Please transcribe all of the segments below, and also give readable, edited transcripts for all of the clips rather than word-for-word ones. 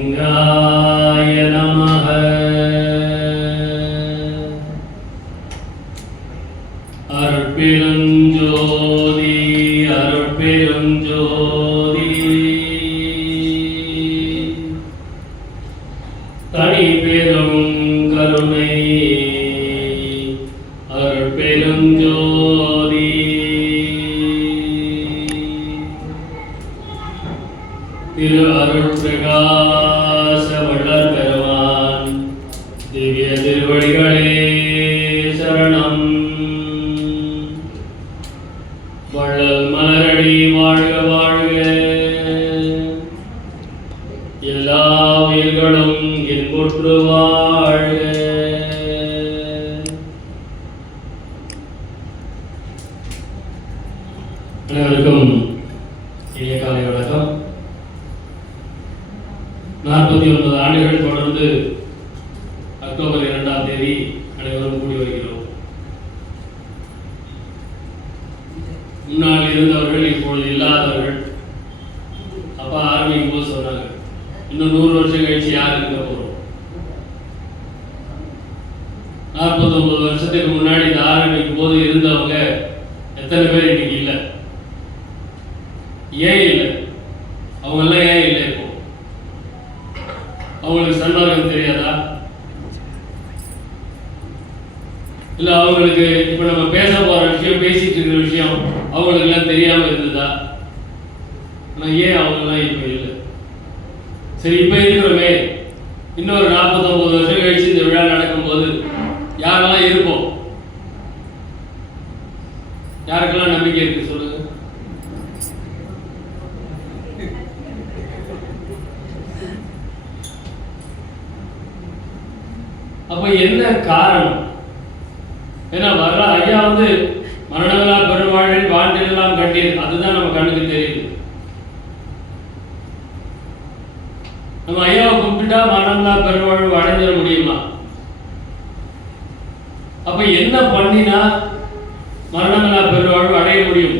ஸ்ரீராமலிங்காய நமஹ. அருட்பெருஞ்சோதி அருட்பெருஞ்சோதி தனி பெரும் கருணை அருட்பெருஞ்சோதி. திரு அருட்பிரகாச வள்ளல் பெருமான் திவ்ய திருவடிகளே சரணம். வள்ளல் மலரடி வாழ்க வாழ்க. எல்லா உயிர்களும் இன்புற்று வாழ்க. அனைவருக்கும் இனிய காலை வணக்கம். 49 ஆண்டுகள் தொடர்ந்து அக்டோபர் 2ஆம் தேதி அனைவரும் கூடி வருகிறோம். முன்னால் இருந்தவர்கள் இப்பொழுது இல்லாதவர்கள். அப்பா ஆரம்பிக்கும் போது சொன்னாங்க, இன்னும் 100 வருஷம் கழிச்சு யார் இருக்க போறோம். 49 வருஷத்துக்கு முன்னாடி இந்த ஆரம்பிக்கும் போது இருந்தவங்க எத்தனை பேர் இன்னைக்கு இல்லை? ஏன் இல்லை? அவங்க எல்லாம் ஏன் இல்லை? இப்போ அவங்களுக்கு சன்மார்க்கம் தெரியாதா? இல்ல அவங்களுக்கு இப்ப நம்ம பேச போற விஷயம், பேசிட்டு இருக்கிற விஷயம் அவங்களுக்கு எல்லாம் தெரியாம இருந்ததா? ஆனா ஏன் அவங்க எல்லாம் இப்ப இல்லை? சரி, இப்ப இருக்கிறோமே, இன்னொரு 49 வருஷம் கழிச்சு இந்த விழா நடக்கும்போது யாரெல்லாம் இருப்போம்? யாருக்கெல்லாம் நம்பிக்கை இருக்கு சொல்லுங்க. அப்ப என்ன காரணம்? ஏன்னா வர்ற ஐயா மரணங்களா பெருவாழில் வாழ்ந்தெல்லாம் கண்டீர், அதுதான் நம்ம கண்ணுக்கு தெரியுது. நம்ம ஐயாவை கூப்பிட்டா மரணங்களா பெருவாழ்வு அடைஞ்சிட முடியுமா? அப்ப என்ன பண்ணினா மரணங்களா பெருவாழ்வு அடைய முடியும்?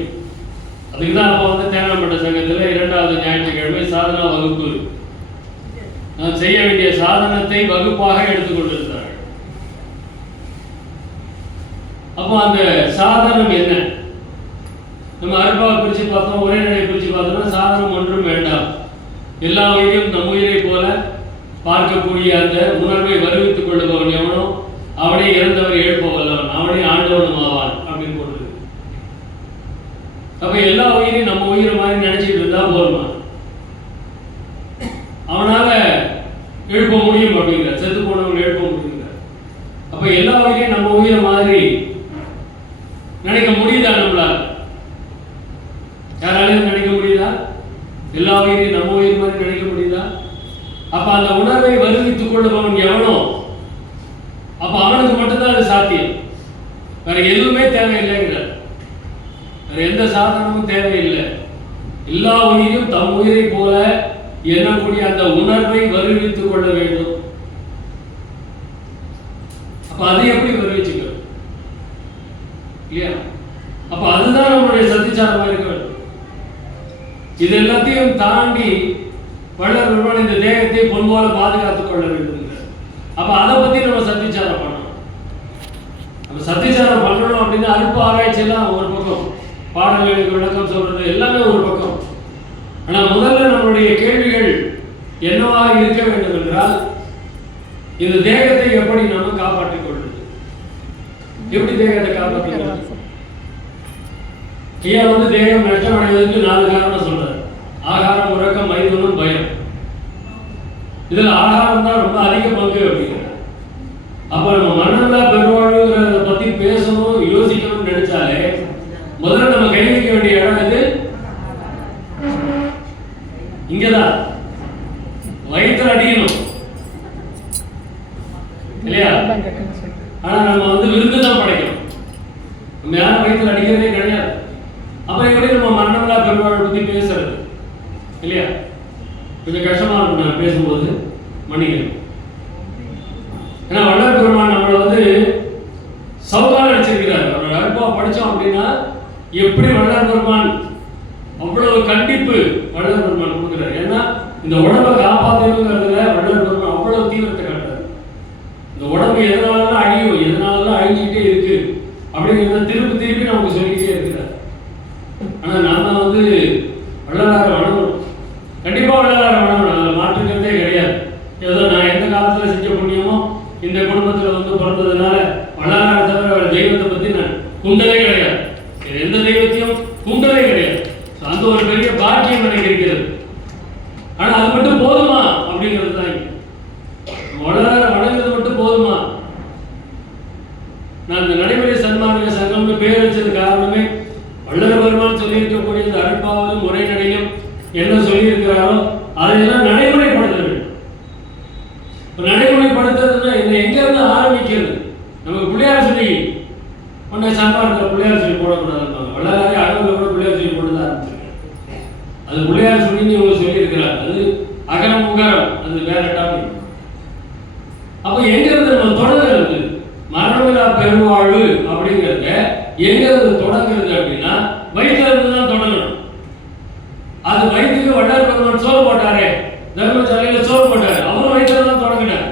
அதுக்குதான் அப்ப தேனாம்பட்ட சங்கத்துல 2வது ஞாயிற்றுக்கிழமை சாதனா வகுப்பு, நாம் செய்ய வேண்டிய சாதனத்தை வகுப்பாக எடுத்துக்கொண்டிருந்தார்கள். அப்போ அந்த சாதனம் என்ன? நம்ம அருட்பாவை பிரிச்சு பார்த்தோம், ஒரே நிலையை பிரிச்சு பார்த்தோம்னா சாதனம் ஒன்றும் வேண்டாம். எல்லா உயிரையும் நம் உயிரை போல பார்க்கக்கூடிய அந்த உணர்வை வருவித்துக் கொள்ளுபவன் எவனோ அவனை இறந்தவரை எழுப்பவல்லவன், அவனை ஆண்டவனும் ஆவான் அப்படின்னு போட்டு. அப்ப எல்லா உயிரையும் நம்ம உயிரை மாதிரி நினைச்சிட்டு இருந்தா போதுமா? அவனால எழுப்ப முடியும் அப்படிங்கிற, செத்து போனவங்க எழுப்ப முடியுங்க. அப்ப எல்லா உயிரையும் நம்ம உயிரை மாதிரி நினைக்க முடியுதா? நம்மளால யாராலையும் நினைக்க முடியுதா? எல்லா உயிரையும் நம்ம உயிர் மாதிரி நினைக்க முடியுதா? அப்ப அந்த உணர்வை வருவித்துக் கொள்ளுபவன் எவனோ அப்ப அவனுக்கு மட்டும்தான் அது சாத்தியம். வேற எதுவுமே தேவையில்லைங்கிறார். வேற எந்த சாதனமும் தேவையில்லை. எல்லா உயிரையும் தம் உயிரை போல எண்ணக்கூடிய அந்த உணர்வை வருவித்துக் கொள்ள வேண்டும். அப்ப அதை எப்படி வருவிச்சுக்க இல்லையா? அப்ப அதுதான் நம்முடைய சத்திச்சாரமா இருக்க வேண்டும். இது எல்லாத்தையும் தாண்டி வள்ளல் பெருமான் இந்த தேகத்தை பொன் போல பாதுகாத்துக் கொள்ள வேண்டும். அப்ப அதை பத்தி நம்ம சத்திச்சாரம் பண்ணணும். நம்ம சத்திச்சாரம் பண்ணணும் அப்படின்னா அல்ப ஆராய்ச்சி எல்லாம் ஒரு பக்கம், பாடல்களுக்கு விளக்கம் சொல்றது எல்லாமே ஒரு பக்கம். ஆனா முதல்ல நம்மளுடைய கேள்விகள் என்னவாக இருக்க வேண்டும் என்றால், இந்த தேகத்தை எப்படி நாம காப்பாற்றிக் கொள்வது? எப்படி தேகத்தை காப்பாற்றிக் கொள்வது? ஐயா தேகம் நஷ்டமடைவதற்கு 4 காரணம் சொல்றாரு. ஆகாரம், உறக்கம், மைதுனம், பயம். இதுல ஆகாரம் தான் ரொம்ப அதிக பங்கு அப்படிங்கிறார். அப்ப நம்ம மரணங்களா பெருவாழ்வுங்கிறத பத்தி பேசணும், யோசிக்கணும்னு நினைச்சாலே முதல்ல நம்ம கை வைக்க வேண்டிய இடம் இது இங்கதான். வயிற்று அடிக்கணும். இல்லையா? ஆனா நம்ம வந்து விருந்து தான் படைக்கணும், நம்ம யாரும் வயிற்றுல அடிக்கிறதே கிடையாது. அப்புறம் எப்படி நம்ம மரணமில்லா பெருவாழ்வை பத்தி பேசுறது இல்லையா? கொஞ்சம் கஷ்டமா இருக்கும் நான் பேசும்போது, மன்னிக்கணும். ஏன்னா வள்ளல் பெருமான் நம்மளை வந்து சவுகால் அடிச்சிருக்கிறார். அவரோட அற்பா படித்தோம் அப்படின்னா எப்படி வள்ளல் பெருமான் அவ்வளவு கண்டிப்பு வள்ளல் பெருமான் கொடுக்குறாரு. ஏன்னா இந்த உடம்பை காப்பாற்றணுங்கிறதுல வள்ளல் பெருமான் அவ்வளவு தீவிரத்தை காட்டுறாரு. இந்த உடம்பு எதனாலலாம் அழியும், எதனாலலாம் அழிஞ்சிக்கிட்டே இருக்கு அப்படிங்கிறத திருப்பி திருப்பி நமக்கு சொல்லிக்கிட்டே இருக்கிறார். ஆனால் நாம வந்து வள்ளலாரை வணங்கணும், கண்டிப்பாக வள்ளலாரை வணங்கணும், அதில் மாற்றுக்கிறதே கிடையாது. ஏதோ நான் எந்த காலத்தில் செஞ்ச புண்ணியமோ இந்த குடும்பத்தில் வந்து பிறந்ததுனால வள்ளலாரை தவிர தெய்வத்தை பற்றி நான் குண்டலே கிடையாது, எந்த தெய்வத்தையும் குண்டலே கிடையாது. அந்த ஒரு பெரிய பாக்கியம் எனக்கு இருக்கிறது. ஆனா அது மட்டும் போதுமா அப்படிங்கிறது தான் வள்ளலாரை வணங்குறது மட்டும் போதுமா? நான் இந்த நடைமுறை சன்மார்க்க சங்கம்னு பேர் வச்சது காரணமே வள்ளல் பெருமான் சொல்லி இருக்கக்கூடிய இந்த அருட்பாவிலும் உரைநடையும் என்ன சொல்லி இருக்கிறாரோ அதையெல்லாம் நடைமுறைப்படுத்த வேண்டும். நடைமுறைப்படுத்துறதுன்னா இந்த எங்க இருந்து ஆரம்பிக்கிறது? நமக்கு பிள்ளையார் சொல்லி உடனே சன்மார்க்கத்தில் பிள்ளையார் சொல்லி போடக்கூடாது. வள்ளலாரே அகவல கூட பிள்ளையார் சொல்லி போட்டு தான் ஆரம்பிச்சிருக்கேன். அது பிள்ளையார் சொல்லி இவங்க சொல்லி இருக்கிறார். அது அகரம் உகரம், அது வேற டாபிக். அப்போ எங்க இருந்து நம்ம தொடங்குறது? மரணமில்லா பெருவாழ்வு அப்படிங்கிறத எங்க இருந்து தொடங்குறது அப்படின்னா வயிற்றுல இருந்து தான் தொடங்கணும். அது வயிற்றுக்கு வள்ளல் பெருமான் சோறு போட்டாரே, தர்மசாலையில சோறு போட்டாரு, அவரும் வயிற்றுல தான் தொடங்கினார்.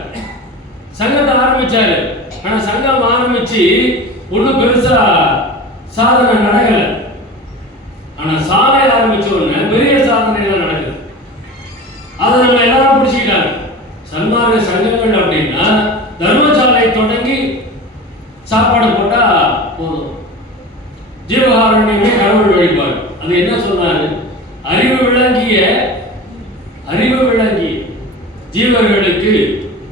சங்கத்தை ஆரம்பிச்சாரு. ஆனா சங்கம் ஆரம்பிச்சு ஒன்றும் பெருசா சாதனை நடக்கல. ஆனா சாலை ஆரம்பிச்ச உடனே பெரிய சாதனை எல்லாம் நடக்குது. அதை நம்ம எல்லாரும் பிடிச்சிக்கிட்டாங்க. சன்மார்க்க சங்கங்கள் அப்படின்னா தர்மசாலை தொடங்கி சாப்பாடு போட்டா போதும். ஜீவகாருண்யமே கடவுள் வழிபாடு. அது என்ன சொன்னாரு? அறிவு விளங்கிய ஜீவர்களுக்கு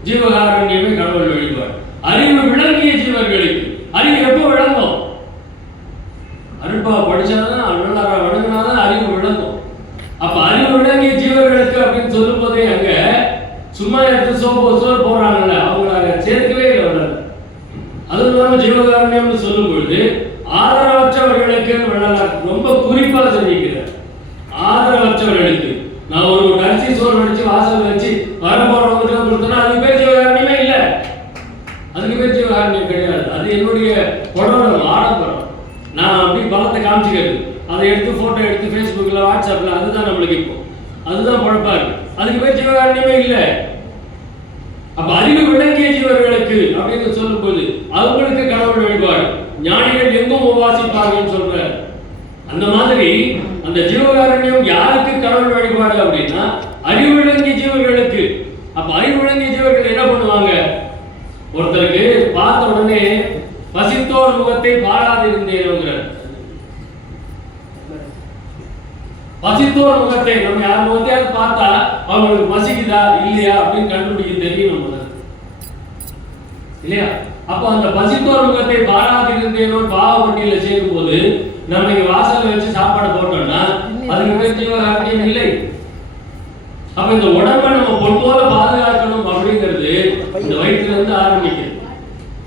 ஜீவகாருண்யமே கடவுள் வழிபாடு. அறிவு விளங்கிய ஜீவர்களுக்கு அறிவு எப்போ விளங்கும்? அருட்பா படிச்சாதான் வள்ளலாரை வணங்கினாதான் அறிவு விளங்கும். அப்ப அறிவு விளங்கிய ஜீவர்களுக்கு அப்படின்னு சொல்லும் போதே அங்க சும்மா எடுத்து சோறு போடுறாங்கல்ல, அவங்களாக சேர்க்கவே இல்லை வள்ளலார். அதுவும் இல்லாம ஜீவகாருண்யம்னு சொல்லும் பொழுது ஆதரவற்றவர்களுக்கு வள்ளலார் ரொம்ப குறிப்பா சொல்லிக்கிறார். ஆதரவற்றவர்களுக்கு நான் ஒரு அரிசி சோறு வடிச்சு வாசல் வச்சு வரப்போறவங்களுக்கு கொடுத்தோன்னா அதுக்கு பேர் ஜீவகாருண்யமே இல்லை, அதுக்கு பேர் ஜீவகாருண்யம் கிடையாது. அது என்னுடைய உடம்பு ஆடம்பரம். நான் அப்படி பலத்தை காமிச்சுக்கிறது, அதை எடுத்து போட்டோ எடுத்து ஃபேஸ்புக்கில் வாட்ஸ்அப்பில், அதுதான் நம்மளுக்கு இப்போ அதுதான் குழப்பா இருக்கு. அதுக்கு பேர் ஜீவகாருண்யமே இல்லை. அப்ப அறிவு விளங்கிய ஜீவர்களுக்கு அப்படின்னு சொல்லும் போது அவங்களுக்கு கடவுள் வழிபாடு. ஞானிகள் எங்கும் உபாசிப்பார்கள் சொல்ற அந்த மாதிரி அந்த ஜீவகாருண்யம் யாருக்கு கடவுள் வழிபாடு அப்படின்னா அறிவு விளங்கிய ஜீவர்களுக்கு. அப்ப அறிவு விளங்கிய ஜீவர்கள் என்ன பண்ணுவாங்க? ஒருத்தருக்கு பார்த்த உடனே பசித்தோர் முகத்தை பாராதிருந்தேன். பசித்தோர் முகத்தை நம்ம யார் முகத்தையாவது பார்த்தா அவங்களுக்கு பசிக்குதா இல்லையா அப்படின்னு கண்டுபிடிக்க தெரியும் நம்ம இல்லையா? அப்போ அந்த பசித்தோர் முகத்தை பாராதிருந்தேனோ பாவ வண்டியில சேர்க்கும் போது நம்ம இங்க வாசல்ல வச்சு சாப்பாடு போட்டோம்னா அதுக்கு பேர் ஜீவகாருண்யம் இல்லை. அப்ப இந்த உடம்பை நம்ம பொன்போல பாதுகாக்கணும் அப்படிங்கிறது இந்த வயிற்றுல இருந்து ஆரம்பிக்குது.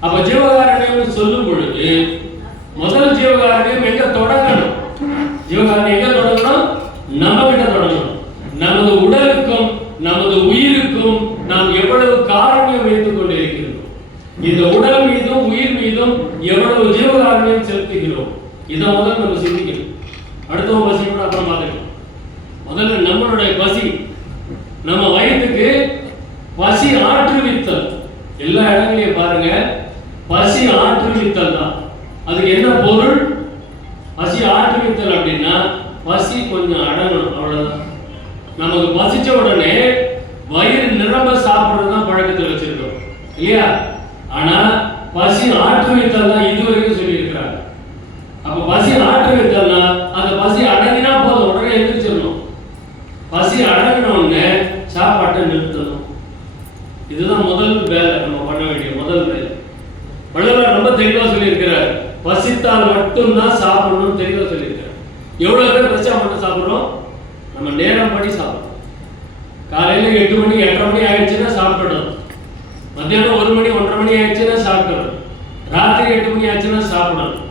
அப்ப ஜீவகாருண்யம் சொல்லும் பொழுது முதல் ஜீவகாருண்யம் எங்க தொடங்கணும்? ஜீவகாருண்யம் எங்க தொடங்கணும்? நம்ம கிட்ட தொடங்கணும். நமது உடலுக்கும் நமது உயிருக்கும் நாம் எவ்வளவு காருண்யம் வைத்துக் கொண்டிருக்கிறோம், இந்த உடல் மீதும் உயிர் மீதும் எவ்வளவு ஜீவகாருண்யம் செலுத்துகிறோம், இதை முதல்ல நம்ம சிந்திக்கணும். அடுத்த பசி கூட அப்புறம் பார்த்துக்கலாம். முதல்ல நம்மளுடைய பசி, நம்ம வயிற்றுக்கு பசி ஆற்றுவித்தல். எல்லா இடங்களையும் பாருங்க, பசி ஆற்றுவித்தல் தான். அதுக்கு என்ன பொருள்? பசி ஆற்றுவித்தல் அப்படின்னா பசி கொஞ்சம் அடங்கணும், அவ்வளவுதான். நமக்கு பசிச்ச உடனே வயிறு நிரம்ப சாப்பிடுறது தான் பழக்கத்தில் வச்சிருக்கோம் இல்லையா? ஆனா பசி ஆற்றுவித்தல் தான் இதுவரைக்கும் சொல்லி இருக்கிறாங்க. அப்ப பசி ஆற்றுவித்தல்னா அந்த பசி அடங்கினா போதும், உடனே எந்திரிச்சிடணும். பசி அடங்கின உடனே சாப்பாட்டை நிறுத்தணும். இதுதான் முதல் வேலை, நம்ம பண்ண வேண்டிய முதல் வேலை. வள்ளலார் ரொம்ப தெளிவா சொல்லி இருக்கிறார். பசித்தால் மட்டும்தான் சாப்பிடணும்னு தெளிவா சொல்லி இருக்கிறார். எவ்வளவு பேர் பசிச்சா மட்டும் சாப்பிடுறோம்? நம்ம நேரம் படி சாப்பிடுறோம். காலையில 8 மணி 8:30 மணி ஆயிடுச்சுன்னா சாப்பிடணும். மத்தியானம் 1 மணி 1:30 மணி ஆயிடுச்சுன்னா சாப்பிடணும், ராத்திரி 8 மணி ஆச்சுன்னா சாப்பிடணும்,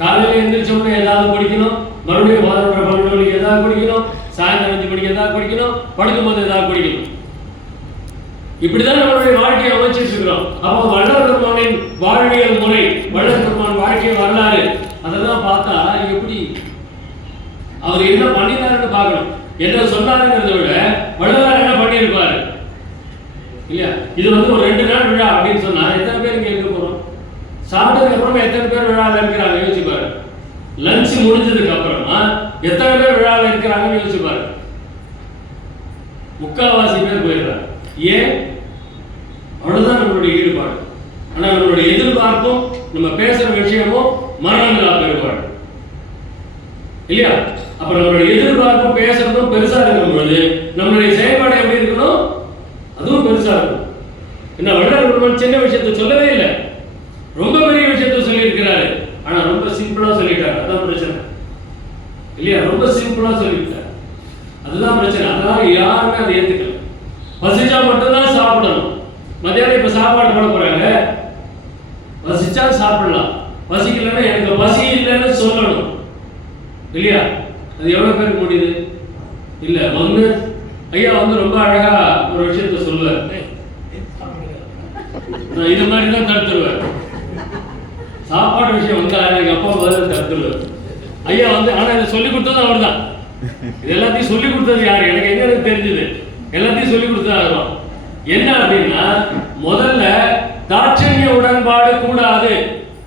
காலையில் எழுந்திரிச்ச உடனே ஏதாவது குடிக்கணும், மறுபடியும் 11:30 12 மணிக்கு ஏதாவது குடிக்கணும், சாயந்தரம் 5 மணிக்கு ஏதாவது குடிக்கணும், படுக்கும் போது ஏதாவது குடிக்கணும். இப்படிதான் நம்மளுடைய வாழ்க்கையை அமைச்சிட்டு இருக்கிறோம். அப்போ வள்ளல் பெருமானின் வாழ்வியல் முறை, வள்ளல் பெருமான் வாழ்க்கை வரலாறு, அதெல்லாம் பார்த்தா எப்படி அவர் என்ன பண்ணினாருன்னு பார்க்கணும். என்ன சொன்னாருங்கிறத விட வள்ளலார் என்ன பண்ணியிருப்பாரு இல்லையா? இது வந்து ஒரு 2 நாள் விழா அப்படின்னு சொன்னா எத்தனை பேர் இங்க இருக்க போறோம்? சாப்பிட்டதுக்கு அப்புறமா எத்தனை பேர் விழாவில் இருக்கிறாங்க யோசிச்சு பாரு. லஞ்ச் முடிஞ்சதுக்கு அப்புறமா எத்தனை பேர் விழாவில் இருக்கிறாங்கன்னு யோசிச்சு பாரு. முக்காவாசி பேர் போயிடுறாங்க. ஏன்? அவ்வளவுதான் நம்மளுடைய ஈடுபாடு. ஆனா நம்மளுடைய எதிர்பார்ப்பும் நம்ம பேசுற விஷயமும் மரணங்களா பெருபாடு இல்லையா? அப்ப நம்மளுடைய எதிர்பார்ப்பும் பேசுறதும் பெருசா இருக்கும் பொழுது நம்மளுடைய செயல்பாடு எப்படி இருக்கணும்? அதுவும் பெருசா இருக்கும். என்ன வள்ளல் பெருமான் சின்ன விஷயத்தை சொல்லவே இல்லை, ரொம்ப பெரிய விஷயத்த சொல்லி இருக்கிறாரு. ஆனா ரொம்ப சிம்பிளா சொல்லிட்டாரு. அதான் பிரச்சனை இல்லையா? ரொம்ப சிம்பிளா சொல்லிட்டாரு, அதுதான் பிரச்சனை. அதனால யாருமே அதை ஏத்துக்கல. பசிச்சா மட்டும்தான் சாப்பிடணும். மத்தியானம் இப்ப சாப்பாடு போட போறாங்க, பசிச்சா சாப்பிடலாம், பசிக்கலன்னா எனக்கு பசி இல்லைன்னு சொல்லணும் இல்லையா? அது எவ்வளவு பேருக்கு முடியுது? இல்ல. ஒண்ணு ஐயா வந்து ரொம்ப அழகா ஒரு விஷயத்த சொல்லுவார், நான் இது மாதிரி தான் தடுத்துருவேன். சாப்பாடு விஷயம் வந்து எங்க அப்பா முதல்ல தடுத்துருவார். ஐயா வந்து ஆனா இதை சொல்லி கொடுத்தது அவர் தான். இது எல்லாத்தையும் சொல்லி கொடுத்தது யாரு? எனக்கு எங்க தெரிஞ்சது, எல்லாத்தையும் சொல்லி கொடுத்தது என்ன அப்படின்னா, முதல்ல தாட்சண்ய உடன்பாடு கூடாது.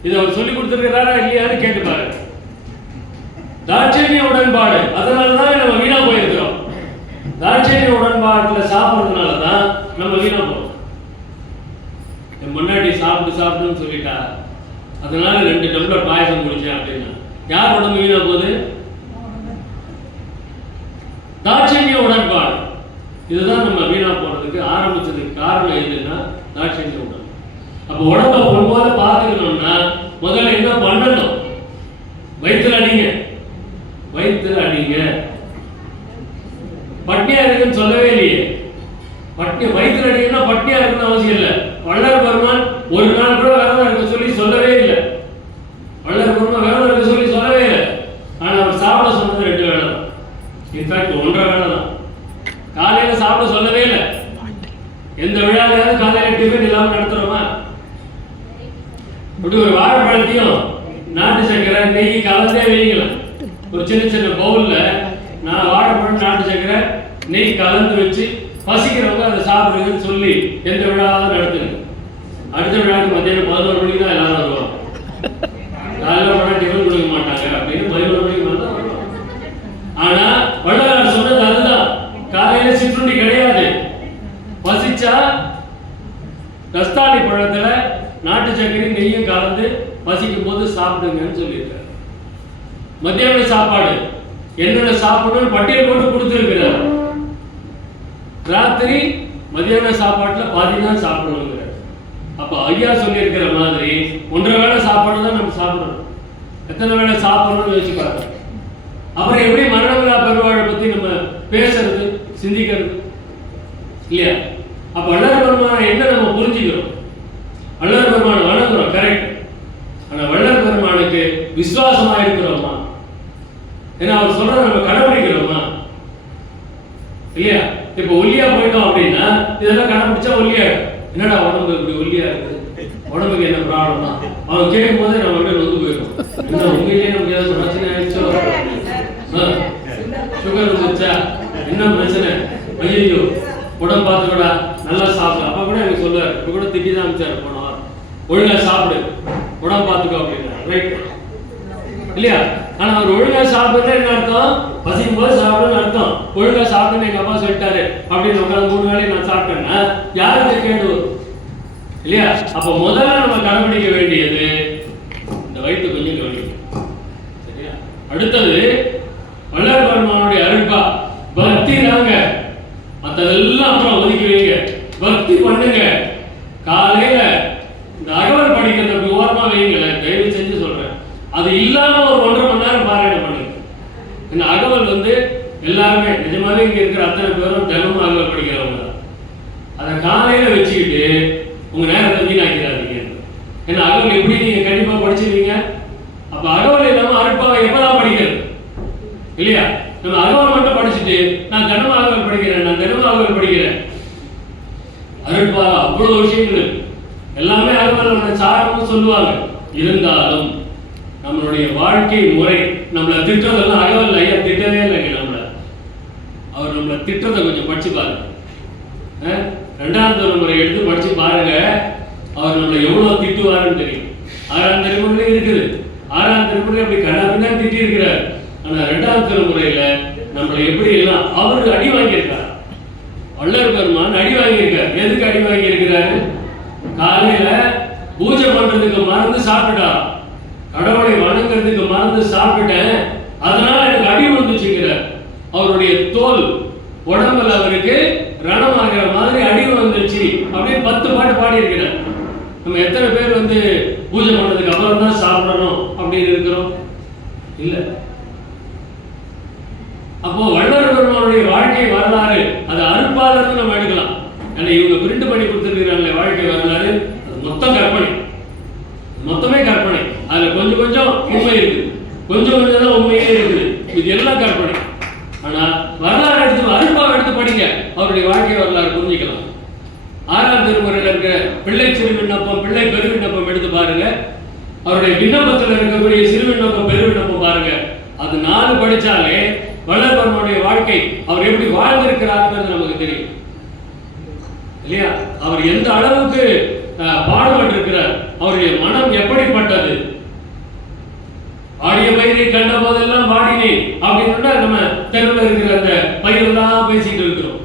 இதை அவர் சொல்லி கொடுத்திருக்கிறாரா இல்லையான்னு கேட்டுப்பாரு. தாட்சண்ய உடன்பாடு, அதனாலதான் நம்ம வீணா போயிருக்கிறோம். தாட்சண்ய உடன்பாட்டுல சாப்பிடுறதுனாலதான் நம்ம வீணா போறோம். முன்னாடி சாப்பிடுன்னு சொல்லிட்டா, அதனால 2 டம்ளர் பாயசம் குடிச்சேன் அப்படின்னா யார் உடம்பு வீணா போகுது? தாட்சண்ய உடன்பாடு. இதுதான் நம்ம வீணா போறதுக்கு ஆரம்பிச்சதுக்கு காரணம் எதுன்னா தாட்சண்ய உடல். அப்ப உடம்ப போல பார்த்துக்கணும்னா முதல்ல என்ன பண்ணணும்? வயிற்றுல அடிங்க, வயிற்றுல அடிங்க. பட்னியா இருக்குன்னு சொல்லவே இல்லையே. பட்னி வயிற்றுல அடிங்கன்னா பட்னியா இருக்குன்னு அவசியம் இல்லை. வள்ளல் பெருமான் ஒரு நாள் கூட விரதம் இருக்க சொல்லி சொல்லவே இல்லை. வள்ளல் பெருமான் விரதம் இருக்க சொல்லி சொல்லவே இல்லை. ஆனா அவர் சாப்பிட சொன்னது 2 வேளை தான். இன்ஃபேக்ட் 1.5 வேளை தான். காலையில சாப்பிட சொல்லவே இல்லை. எந்த விழாவிலாவது காலையில டிஃபன் இல்லாம நடத்துறோமா? இப்படி ஒரு வாழைப்பழத்தையும் நாட்டு சர்க்கரை நெய் கலந்தே வைங்களேன். ஒரு சின்ன பவுல்ல நான் வாழைப்பழம் நாட்டு சர்க்கரை நெய் கலந்து வச்சு பசிக்கிறவங்க அதை சாப்பிடுங்கன்னு சொல்லி எந்த விழாவது நடத்துங்க. அடுத்த விழாவுக்கு மத்தியானம் 11 மணிக்கு தான் எல்லாரும் வருவாங்க. காலையில போனா டிஃபன் கொடுக்க மாட்டாங்க அப்படின்னு 11 மணிக்கு மேல தான் வருவாங்க. ஆனா வள்ளலார் சொன்னது அதுதான். காலையில சிற்றுண்டி கிடையாது. பசிச்சா கஸ்தாலி பழத்துல நாட்டு சர்க்கரை நெய்யும் கலந்து பசிக்கும் போது சாப்பிடுங்கன்னு சொல்லியிருக்காரு. மத்தியான சாப்பாடு என்னென்ன சாப்பிடணும் பட்டியல் போட்டு கொடுத்துருக்கிறார். ராத்திரி மத்தியான சாப்பாட்டுல பாதி தான் சாப்பிடணுங்கிறார். அப்ப ஐயா சொல்லியிருக்கிற மாதிரி 1.5 வேளை சாப்பாடு தான் நம்ம சாப்பிடணும். எத்தனை வேளை சாப்பிடணும்னு யோசிச்சு பார்க்கணும். அப்புறம் எப்படி மரணமில்லா பெருவாழை பத்தி நம்ம பேசுறது, சிந்திக்கிறது இல்லையா? அப்ப வள்ளல் பெருமான என்ன நம்ம புரிஞ்சுக்கிறோம்? வள்ளல் பெருமான வணங்குறோம், கரெக்ட். ஆனா வள்ளல் பெருமானுக்கு விசுவாசமா இருக்கிறோமா? ஏன்னா அவர் சொல்றத நம்ம கடைபிடிக்கிறோமா இல்லையா? இப்ப ஒல்லியா போயிட்டோம் அப்படின்னா இதெல்லாம் கடைபிடிச்சா ஒல்லியா, என்னடா உடம்பு இப்படி ஒல்லியா இருக்குது, உடம்புக்கு என்ன ப்ராப்ளமா அவன் கேட்கும் போதே நம்ம அப்படியே வந்து போயிடும். என்ன உங்ககிட்டே நமக்கு ஏதாவது பிரச்சனை ஆயிடுச்சோ, சுகர் வந்துச்சா, என்ன பிரச்சனை, ஐயோ உடம்பு பார்த்துக்கூடா நல்லா சாப்பிடு. அப்ப கூட எனக்கு சொல்லுவார், இப்ப கூட திட்டி தான் அமைச்சாரு போன வாரம், ஒழுங்கா சாப்பிடு உடம்பு பார்த்துக்கோ அப்படின்னா, ரைட் இல்லையா? ஆனா அவர் ஒழுங்கா சாப்பிடுறது என்ன அர்த்தம்? பசிக்கும் போது சாப்பிடுன்னு அர்த்தம். ஒழுங்கா சாப்பிடுன்னு எங்க அப்பா சொல்லிட்டாரு அப்படின்னு உட்காந்து 3 வேளை நான் சாப்பிட்டேன்னா யாருக்கு கேடு இல்லையா? அப்ப முதல்ல நம்ம கடைபிடிக்க வேண்டியது இந்த வயிற்று கொஞ்சம் கவனிக்கணும், சரியா? அடுத்தது வள்ளல் பெருமானுடைய அருள்பா பக்தி தாங்க. மற்றதெல்லாம் அப்புறம் ஒதுக்கி வைங்க, பக்தி பண்ணுங்க. காலையில இந்த அகவல் படிக்கிறத ஓரமா வைங்களேன், தயவு செஞ்சு சொல்றேன். அது இல்லாம ஒரு 1.5 மணி நேரம் பாராயணம் பண்ணுங்க. இந்த அகவல் வந்து எல்லாருமே நிஜமாவே இங்க இருக்கிற அத்தனை பேரும் தினமும் அகவல் படிக்கிறவங்க தான். அதை காலையில வச்சுக்கிட்டு உங்க நேரத்தை வீணாக்கிறாதீங்க. ஏன்னா அகவல் எப்படி நீங்க கண்டிப்பா படிச்சிருவீங்க. அப்ப அகவல் இல்லாம அருட்பாவை எப்பதான் படிக்கிறது இல்லையா? நம்ம அகவல் மட்டும் படிச்சுட்டு நான் தினமும் அகவல் படிக்கிறேன், நான் தினமும் அகவல் படிக்கிறேன். அருட்பா அவ்வளவு விஷயங்கள் இருக்கு. எல்லாமே அகவலோட சாரம்னு சொல்லுவாங்க. இருந்தாலும் நம்மளுடைய வாழ்க்கை முறை நம்மளை திட்டுறதெல்லாம் அகவல் ஐயா திட்டவே இல்லைங்க. அவர் நம்மளை திட்டத்தை கொஞ்சம் படிச்சு பாருங்க. 2ஆம் திருமுறை எடுத்து படிச்சு பாருங்க. அவர் நம்மளை எவ்வளவு திட்டுவாருன்னு தெரியும். 6ஆம் திருமுறை இருக்குது. 6ஆம் திருமுறை அப்படி கண்ணாபின்னா திட்டி இருக்கிறார். ஆனா 2ஆம் திருமுறையில நம்மளை எப்படி எல்லாம் அவரு அடி வாங்கியிருக்கார். வள்ளல் பெருமான் அடி வாங்கியிருக்கார். எதுக்கு அடி வாங்கி இருக்கிறாரு? காலையில பூஜை பண்றதுக்கு மறந்து சாப்பிட்டார். கடவுளை வணங்குறதுக்கு மறந்து சாப்பிட்டேன், அதனால எனக்கு அடி வந்துச்சுங்கிறார். அவருடைய தோல் உடம்புல அவருக்கு ரணமாகிற மாதிரி அடி வந்துச்சு அப்படியே 10 பாட்டு பாடி இருக்கிறார். நம்ம எத்தனை பேர் பூஜை பண்ணதுக்கு அப்புறம் தான் சாப்பிடணும் அப்படின்னு இருக்கிறோம்? இல்ல. அப்போ வள்ளல் பெருமானுடைய வாழ்க்கை வரலாறு அது அருட்பாலர்னு நம்ம எடுக்கலாம். ஏன்னா இவங்க பிரிண்ட் பண்ணி கொடுத்துருக்கிறாங்களே வாழ்க்கை வரலாறு, அது மொத்தம் கற்பனை, மொத்தமே கற்பனை. அதுல கொஞ்சம் கொஞ்சம் உண்மை இருக்குது, கொஞ்சம் கொஞ்சம் தான் உண்மையே இருக்குது. இது எல்லாம் கற்பனை. ஆனா வரலாறு எடுத்து அருட்பாவை எடுத்து படிங்க, அவருடைய வாழ்க்கை வரலாறு புரிஞ்சுக்கலாம். 6ஆம் திருமுறையில் இருக்கிற பிள்ளை சிறு விண்ணப்பம், பிள்ளை பெரு விண்ணப்பம் எடுத்து பாருங்க. அவருடைய விண்ணப்பத்தில் இருக்கக்கூடிய சிறு விண்ணப்பம், பெரு விண்ணப்பம் பாருங்க. அது 4 படிச்சாலே வள்ளல் பெருமானுடைய வாழ்க்கை அவர் எப்படி வாழ்ந்திருக்கிறார் நமக்கு தெரியும் இல்லையா? அவர் எந்த அளவுக்கு பாடுபட்டு இருக்கிறார், அவருடைய மனம் எப்படிப்பட்டது. ஆடிய பயிரை கண்ட போதெல்லாம் பாடினேன் அப்படின்னு நம்ம தெருவில் இருக்கிற அந்த பயிரெல்லாம் பேசிட்டு இருக்கிறோம்.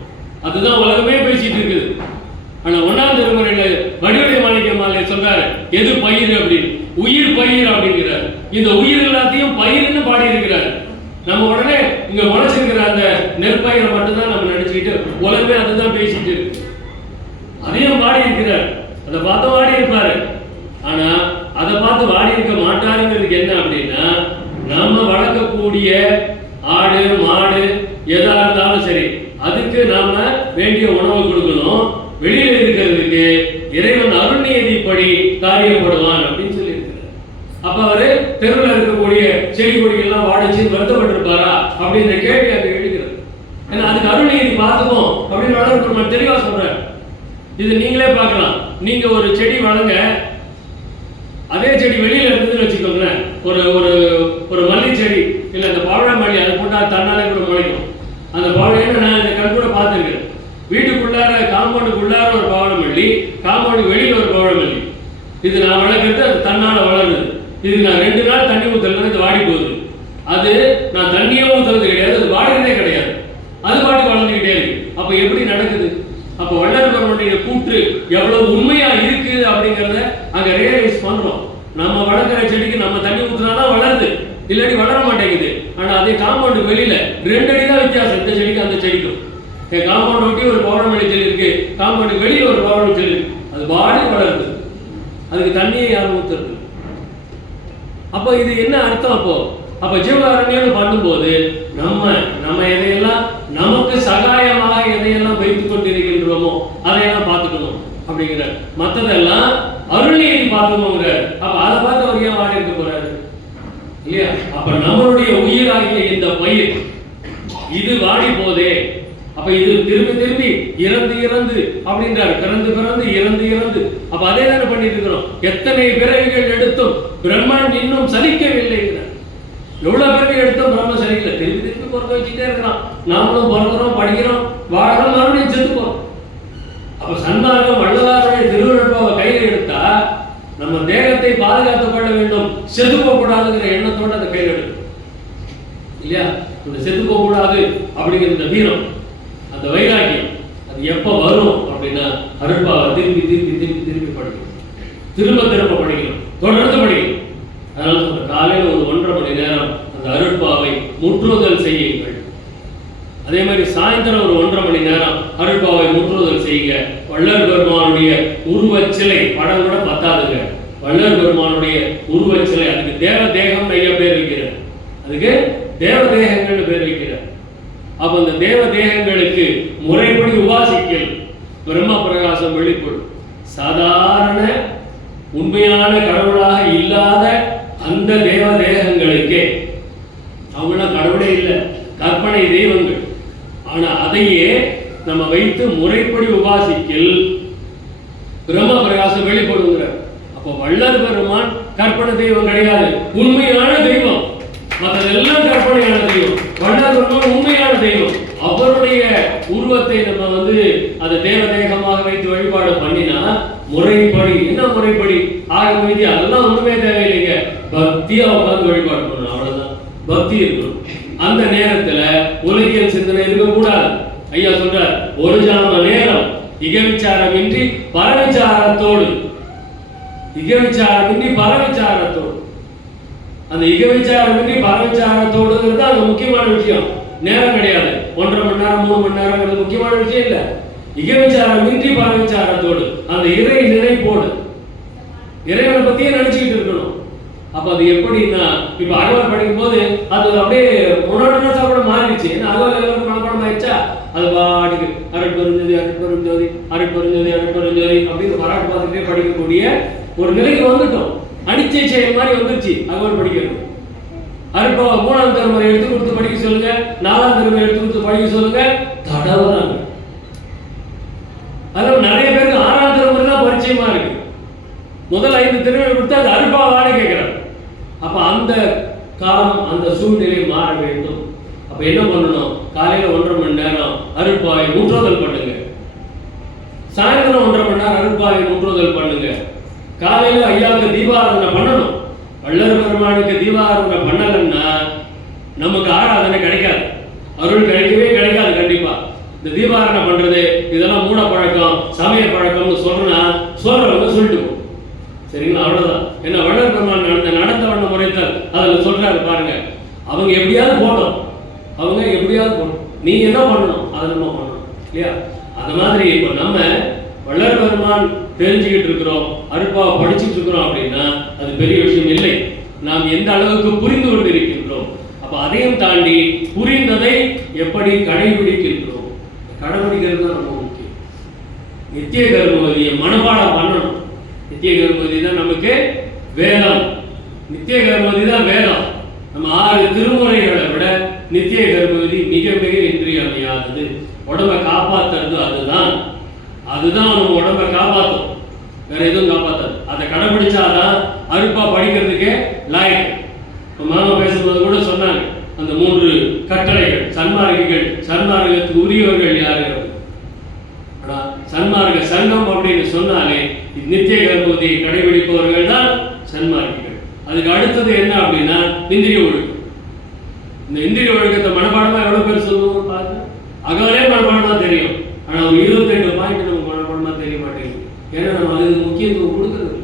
அதுதான் உலகமே பேசிட்டு இருக்குது. ஆனா 1ஆம் திருமுறையில வடிவடை மாணிக்க மாலை சொல்றாரு, எது பயிர் அப்படின்னு, உயிர் பயிர் அப்படிங்கிறார். இந்த உயிர் எல்லாத்தையும் பயிர்னு பாடி இருக்கிறார். நம்ம உடனே இங்க முளைச்சிருக்கிற அந்த நெற்பயிரை மட்டும்தான் நம்ம நினைச்சுக்கிட்டு உலகமே அதுதான் பேசிட்டு இருக்கு. அதையும் பாடி இருக்கிறார், அதை பார்த்து வாடி இருப்பாரு. ஆனா அதை பார்த்து வாடி இருக்க மாட்டாருங்கிறதுக்கு என்ன அப்படின்னா, நம்ம வளர்க்கக்கூடிய ஆடு மாடு எதா இருந்தாலும் சரி, அதுக்கு நாம வேண்டிய உணவு கொடுக்கணும். வெளியில இருக்கிறதுக்கு இறைவன் அருள்நியதிப்படி காரியப்படுவான் அப்படின்னு சொல்லி இருக்கிறார். அப்ப அவரு தெருவில் இருக்கக்கூடிய செடி கொடிகள்லாம் வாடிச்சு வருத்தப்பட்டிருப்பாரா அப்படின்ற கேள்வி அங்க எழுதுகிறது. ஏன்னா அதுக்கு அருள்நியதி பார்த்துப்போம் அப்படின்னு வளர்க்க தெளிவா சொல்றாரு. இது நீங்களே பார்க்கலாம். நீங்க ஒரு செடி வளங்க, அதே செடி வெளியில இருந்ததுன்னு வச்சுக்கோங்களேன், ஒரு ஒரு ஒரு மல்லி செடி இல்ல அந்த பவழ மல்லி, அது போட்டா தன்னாலே கூட முளைக்கும். அந்த பவழைன்னு நான் இந்த கண் கூட பார்த்துருக்கிறேன். வீட்டுக்குள்ளார காம்பவுண்டுக்குள்ளார ஒரு பவழ மல்லி, காம்பவுண்டுக்கு வெளியில ஒரு பவழ மல்லி. இது நான் வளர்க்கறது அது தன்னால வளருது. இதுக்கு நான் 2 நாள் தண்ணி ஊற்றலாம், இது வாடி போகுது. அது நான் தண்ணியே ஊற்றுறது கிடையாது, அது வாடுறதே கிடையாது, அது பாட்டு வளர்ந்துக்கிட்டே இருக்கு. அப்ப எப்படி நடக்குது? அப்ப வள்ளல் பெருமானுடைய கூற்று எவ்வளவு உண்மையா இருக்கு அப்படிங்கறத அங்க ரியலைஸ் பண்றோம். நம்ம வளர்க்கிற செடிக்கு நம்ம தண்ணி ஊத்துனாதான் வளருது, இல்லாட்டி வளர மாட்டேங்குது. ஆனா அதே காம்பவுண்டு வெளியில 2 அடி தான் வித்தியாசம் இந்த செடிக்கு அந்த செடிக்கும். காம்பவுண்ட் ஒட்டி ஒரு பவளமல்லி செடி இருக்கு, காம்பவுண்டு வெளியில ஒரு பவளமல்லி செடி இருக்கு, அது பாடி வளருது, அதுக்கு தண்ணியை யாரும் ஊத்துறது. அப்ப இது என்ன அர்த்தம்? அப்ப ஜீவகாரண்யம் பண்ணும்போது நம்ம எதையெல்லாம் நமக்கு சகாயமாக எதையெல்லாம் வைத்துக் கொண்டிருக்கின்றோமோ அதையெல்லாம் பார்த்துக்கணும் அப்படிங்கிற, மற்றதெல்லாம் அருள்நியதி பார்த்துக்கோங்கிற. அப்ப அதை பார்த்து அவர் ஏன் வாடி இருக்க போறாரு இல்லையா? அப்ப நம்மளுடைய உயிராகிய இந்த பயிர் இது வாடி போதே. அப்ப இது திரும்பி திரும்பி இறந்து இறந்து அப்படின்றாரு, பிறந்து பிறந்து இறந்து இறந்து. அப்ப அதே தானே பண்ணிட்டு இருக்கிறோம். எத்தனை பிறவிகள் எடுத்தும் பிரம்மன் இன்னும் சலிக்கவில்லைங்கிறார். எவ்வளவு பிறவி எடுத்தும் பிரம்மன் சலிக்கல, திரும்பி திரும்பி பிறக்க வச்சுட்டே இருக்கிறான். நாமளும் பிறக்கிறோம், படிக்கிறோம், வாழறோம், மறுபடியும் செத்து போறோம். அப்ப சன்மார்க்கம் வள்ளலாருடைய திருவிழாவை கையில் எடுத்தா நம்ம தேகத்தை பாதுகாத்துக் கொள்ள வேண்டும், செத்து போக கூடாதுங்கிற எண்ணத்தோட அந்த கையில் எடுக்கும் இல்லையா? இந்த செத்து போக கூடாது அப்படிங்கிற இந்த வீரம், அந்த வைராக்கியம், அது எப்ப வரும் அப்படின்னா அருட்பாவை திருப்பி திருப்பி திருப்பி திருப்பி படிக்கணும், திரும்ப திரும்ப படிக்கணும், தொடர்ந்து படிக்கணும். அதனால சொல்ற காலையில் ஒரு 1.5 மணி நேரம் அந்த அருட்பாவை முற்றுதல் செய்யுங்கள். அதே மாதிரி சாயந்தரம் ஒரு 1.5 மணி நேரம் அருட்பாவை முற்றுதல் செய்யுங்க. வள்ளல் பெருமானுடைய உருவச் சிலை படம் கூட பத்தாதுங்க. வள்ளல் பெருமானுடைய உருவச் சிலை, அதுக்கு தேவ தேகம் நிறைய பேர் வைக்கிறார், அதுக்கு தேவ தேகங்கள்னு பேர் வைக்கிறார். அப்ப அந்த தேவ தேகங்களுக்கு முறைப்படி உபாசிக்கல் பிரம்ம பிரகாசம் வெளிப்படும். சதா உண்மையான கடவுளாக இல்லாத அந்த தேவ தேகங்களுக்கே, அவங்களாம் கடவுளே இல்லை, கற்பனை தெய்வங்கள். ஆனா அதையே நம்ம வைத்து முறைப்படி உபாசிக்கில் பிரம்ம பிரகாசம் வெளிப்படுகிறார். அப்போ வள்ளல் பெருமான் கற்பனை தெய்வம் கிடையாது, உண்மையான தெய்வம். மற்றதெல்லாம் கற்பனையான தெய்வம். வள்ளல் பெருமான் உண்மையான தெய்வம். அவருடைய உருவத்தை நம்ம அதை தேவதேகமாக வைத்து வழிபாடு பண்ணினா முறைப்படி, என்ன முறைப்படி ஆக மீதி அதெல்லாம் ஒண்ணுமே தேவையில்லைங்க. பக்தியா உட்கார்ந்து வழிபாடு பண்ணணும், அவ்வளவுதான். பக்தி இருக்கணும். அந்த நேரத்துல உலகியல் சிந்தனை இருக்கக்கூடாது. ஐயா சொல்றார், ஒரு ஜாம நேரம் இகவிச்சாரமின்றி பரவிச்சாரத்தோடு, இகவிச்சாரமின்றி பரவிச்சாரத்தோடு, அந்த இகவிச்சாரமின்றி பரவிச்சாரத்தோடுங்கிறது அது முக்கியமான விஷயம். நேரம் கிடையாது, 1.5 மணி நேரம் 3 மணி நேரம் முக்கியமான விஷயம் இல்ல. இகவிச்சாரமின்றி பரவிச்சாரத்தோடு, அந்த இறை நினைப்போடு இறைவனை பத்தியே நினைச்சுக்கிட்டு இருக்கணும். அப்ப அது எப்படின்னா, இப்ப அகவல் படிக்கும் போது அது அப்படியே உணர்வுனா கூட மாறிடுச்சு. ஏன்னா அகவல் எல்லாருக்கும் மனப்பாடம் ஆயிடுச்சா, அது பாட்டுக்கு அருட்பெருஞ்சோதி அருட்பெருஞ்சோதி அருட்பெருஞ்சோதி அருட்பெருஞ்சோதி அப்படின்னு மராட்டு பார்த்துட்டே படிக்கக்கூடிய ஒரு நிலைக்கு வந்துட்டோம். அனிச்சை செயல் மாதிரி வந்துருச்சு அகவல் படிக்கிறது. அருட்பா 3ஆம் திருமுறை எடுத்து கொடுத்து படிக்க சொல்லுங்க, 4ஆம் திருமுறை எடுத்து கொடுத்து படிக்க சொல்லுங்க, தடவுறாங்க. அதில் நிறைய பேருக்கு 6ஆம் திருமுறை தான் பரிச்சயமா இருக்கு. முதல் 5 திருமுறை கொடுத்து அது அருட்பாவான்னு கேட்கிறாங்க. அப்ப அந்த காலம், அந்த சூழ்நிலை மாற வேண்டும். அப்ப என்ன பண்ணணும், காலையில 1.5 மணி நேரம் அருட்பாவை முற்றுதல் பண்ணுங்க, சாயந்தரம் 1.5 மணி நேரம் அருட்பாவை முற்றுதல் பண்ணுங்க. காலையில ஐயாவுக்கு தீபாராதனை பண்ணணும். வள்ளல் பெருமானுக்கு தீபாராதனை பண்ணலன்னா நமக்கு ஆராதனை கிடைக்காது, அருள் கிடைக்கவே கிடைக்காது. கண்டிப்பா இந்த தீபாராதனை பண்றது இதெல்லாம் மூட பழக்கம், சமய பழக்கம்னு சொல்றவங்க சொல்லிட்டு போ, சரிங்களா? அவ்வளவுதான். என்ன வள்ளல் பெருமான் நடந்த வண்ண முறைத்தல் அதுல சொல்றாரு பாருங்க. அவங்க எப்படியாவது போட்டோம், அவங்க எப்படியாவது போட்டோம், நீங்க என்ன பண்ணணும் அதை நம்ம பண்ணணும், இல்லையா? அந்த மாதிரி இப்போ நம்ம வள்ளல் பெருமான் தெரிஞ்சுக்கிட்டு இருக்கிறோம், அருட்பாவை படிச்சுட்டு இருக்கிறோம் அப்படின்னா அது பெரிய விஷயம் இல்லை. நாம் எந்த அளவுக்கு புரிந்து கொண்டிருக்கின்றோம். அப்ப அதையும் தாண்டி புரிந்ததை எப்படி கடைபிடிக்கின்றோம், கடைபிடிக்கிறது தான் ரொம்ப முக்கியம். நித்திய கர்மவதியை மனப்பாடம் பண்ணணும். நித்திய கர்மவதி தான் நமக்கு வேதம், நித்திய கர்மவதி தான் வேதம். நம்ம 6 திருமுறைகளை விட நித்திய கர்மவதி மிக மிக இன்றியமையாதது. உடம்பை காப்பாற்றுறது அதுதான், அதுதான் நம்ம உடம்பை காப்பாற்றும், வேற எதுவும் காப்பாற்றாது. அதை கடைபிடிச்சாதான் அருட்பா படிக்கிறதுக்கே லாயக்கு. இப்போ மாமா பேசும்போது கூட சொன்னாங்க, அந்த 3 கட்டளைகள், சன்மார்க்கிகள், சன்மார்க்கத்துக்கு உரியவர்கள் யாரு? ஆனால் சன்மார்க்க சங்கம் அப்படின்னு சொன்னாலே நித்திய கர்மவதியை கடைபிடிப்பவர்கள் தான் சன்மார்க்கிகள். அதுக்கு அடுத்தது என்ன அப்படின்னா இந்திரிய ஒழுக்கம். இந்த இந்திரிய ஒழுக்கத்தை மனப்பாடமா எவ்வளவு பேர் சொல்லுவோம் பாருங்க. அகவலே மனப்பாடமா தெரியும், ஆனா ஒரு 28 பாயிண்ட் நமக்கு மனப்பாடமா தெரிய மாட்டேங்குது. ஏன்னா நம்ம அதுக்கு முக்கியத்துவம் கொடுக்கறது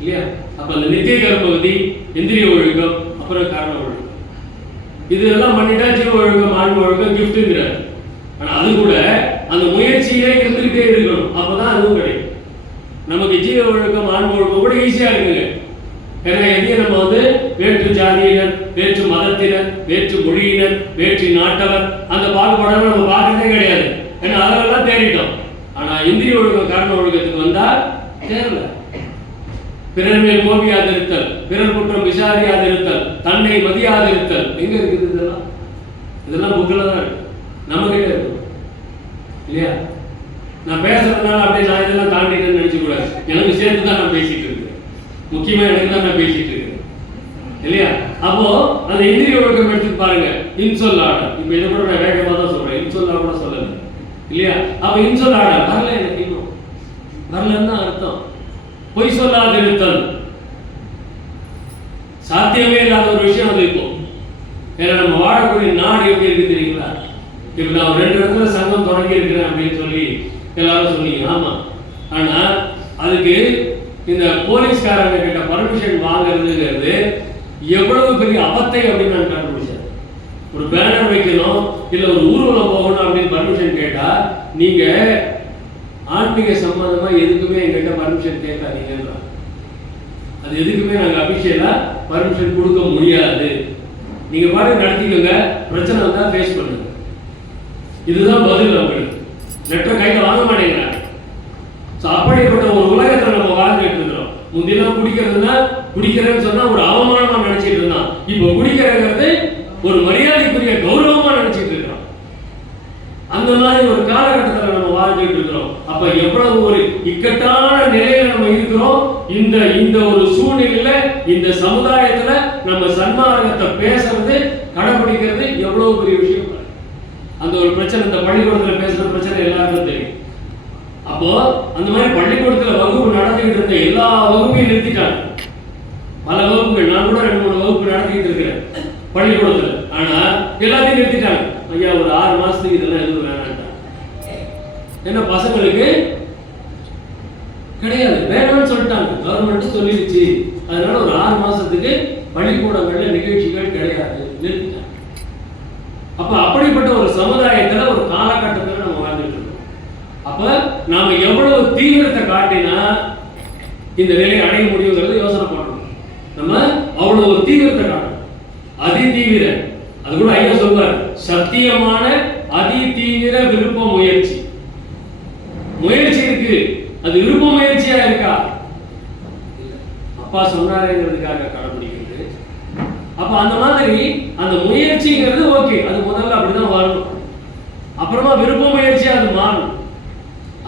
இல்லையா? அப்ப அந்த நித்திய கர்மவதி, இந்திரிய ஒழுக்கம், அப்புறம் காரண ஒழுக்கம், இதெல்லாம் பண்ணிட்டா ஜீவ ஒழுக்கம், ஆன்ம ஒழுக்கம் கிஃப்ட்ங்கிறார். ஆனா அது கூட அந்த முயற்சியிலே இருந்துகிட்டே இருக்கணும், அப்பதான் அதுவும் கிடைக்கும். நமக்கு ஜீவ ஒழுக்கம், ஆன்ம ஒழுக்கம் கூட ஈஸியா இருக்குங்க. ஏன்னா எதையும் நம்ம வேற்று ஜாதியினர், வேற்று மதத்தினர், வேற்று மொழியினர், வேற்று நாட்டவர் அந்த பாகுபாடு நம்ம பார்க்கறதே கிடையாது. ஏன்னா அதெல்லாம் தேடிட்டோம். ஆனா இந்திரிய ஒழுக்கம், காரண ஒழுக்கத்துக்கு வந்தா தேரல. பிறர் மேல் கோபியாதிருத்தல், பிறர் குற்றம் விசாரியாதிருத்தல், தன்னை மதியாதிருத்தல் எங்க இருக்குது? இதெல்லாம் இதெல்லாம் புக்கில் தான் இருக்கு, நம்ம கிட்ட இருக்கும் இல்லையா? நான் பேசுறதுனால அப்படியே நான் இதெல்லாம் தாண்டிட்டேன்னு நினைச்சு கூடாது. எனக்கு சேர்த்து தான் நான் பேசிட்டு இருக்கேன், முக்கியமா எனக்கு தான் நான் பேசிட்டு இருக்கேன் இல்லையா? அப்போ அந்த இந்திரிய ஒழுக்கம் எடுத்து பாருங்க. இன்சொல் ஆடல், இப்ப இதை கூட நான் வேகமா தான் சொல்றேன், இன்சொல் கூட சொல்லல இல்லையா? அப்ப இன்சொல் ஆடல் வரல, எனக்கு இன்னும் வரலன்னு அர்த்தம். பொய் சொல்லாதிருத்தல் சாத்தியமே இல்லாத ஒரு விஷயம் அது. இப்போ ஏன்னா நம்ம வாழக்கூடிய நாடு எப்படி இருக்கு தெரியுங்களா? இப்ப நான் 2 இடத்துல சங்கம் தொடங்கி இருக்கிறேன் அப்படின்னு சொல்லி எல்லாரும் சொன்னீங்க. ஆமா, ஆனா அதுக்கு இந்த போலீஸ்காரங்க கிட்ட பர்மிஷன் வாங்குறதுங்கிறது எவ்வளவு பெரிய அபத்தை அப்படின்னு நான் கண்டுபிடிச்சேன். ஒரு பேனர் வைக்கணும், இல்ல ஒரு ஊர்வலம் போகணும் அப்படின்னு பர்மிஷன் கேட்டா, நீங்க ஆன்மீக சம்பந்தமா எதுக்குமே எங்கிட்ட பர்மிஷன் கேட்காதீங்க. அது எதுக்குமே நாங்க அபிஷேகா பர்மிஷன் கொடுக்க முடியாது. நீங்க பாட்டு நடத்திக்கோங்க, பிரச்சனை வந்தா ஃபேஸ் பண்ணுங்க. இதுதான் பதில். அவங்களுக்கு லெட்டர் கையில வாங்க மாட்டேங்கிறாங்க. அப்படிப்பட்ட ஒரு உலகத்தை நம்ம வாழ்ந்துட்டு இருக்கிறோம். முந்திலாம் குடிக்கிறதுனா குடிக்கிறேன்னு சொன்னா ஒரு அவமானமா நினைச்சிட்டு இருந்தான். இப்போ குடிக்கிறங்கிறது ஒரு மரியாதைக்குரிய கௌரவமா நினைச்சிட்டு இருக்கிறோம். அந்த மாதிரி ஒரு காலகட்டத்தில் நம்ம வாழ்ந்துட்டு இருக்கிறோம். அப்ப எவ்வளவு ஒரு இக்கட்டான நிலையில நம்ம இருக்கிறோம். இந்த ஒரு சூழ்நிலையில இந்த சமுதாயத்துல நம்ம சன்மார்க்கத்தை பேசுறது கடைபிடிக்கிறது எவ்வளவு பெரிய விஷயம். அந்த ஒரு பிரச்சனை, இந்த பள்ளிக்கூடத்துல பேசுற பிரச்சனை எல்லாருக்கும் தெரியும். அப்போ அந்த மாதிரி பள்ளிக்கூடத்துல வகுப்பு நடத்திக்கிட்டு இருந்த எல்லா வகுப்பையும் நிறுத்திட்டாங்க. பல வகுப்புகள், நான் கூட 2-3 வகுப்பு நடத்திட்டு இருக்கிறேன் பள்ளிக்கூடத்துல. ஆனா எல்லாத்தையும் நிறுத்திட்டாங்க. ஐயா ஒரு 6 மாசத்துக்கு இதெல்லாம் எதுவும் வேணான்ட்டாங்க. ஏன்னா பசங்களுக்கு கிடையாது, வேணாம்னு சொல்லிட்டாங்க, கவர்மெண்ட் சொல்லிடுச்சு. அதனால ஒரு 6 மாசத்துக்கு பள்ளிக்கூடங்கள்ல நிகழ்ச்சிகள் கிடையாது, நிறுத்திட்டாங்க. அப்ப அப்படிப்பட்ட ஒரு சமுதாயத்துல ஒரு காலகட்டத்தில் நம்ம வாழ்ந்துட்டு இருக்கோம். அப்ப நாம எவ்வளவு தீவிரத்தை காட்டினா இந்த நிலையை அடைய முடியுங்கிறது யோசனை பண்ணணும். நம்ம அவ்வளவு தீவிரத்தை காட்டணும், அதி தீவிர. அது கூட ஐயா சொல்வார், சத்தியமான அதி தீவிர விருப்ப முயற்சி. முயற்சி இருக்கு, அது விருப்ப முயற்சியா இருக்கா? அப்பா சொன்னாருங்கிறதுக்காக கடைபிடிக்கிறது. அப்ப அந்த மாதிரி அந்த முயற்சிங்கிறது ஓகே, அது முதல்ல அப்படிதான் வரணும். அப்புறமா விருப்ப முயற்சி அது மாறணும்.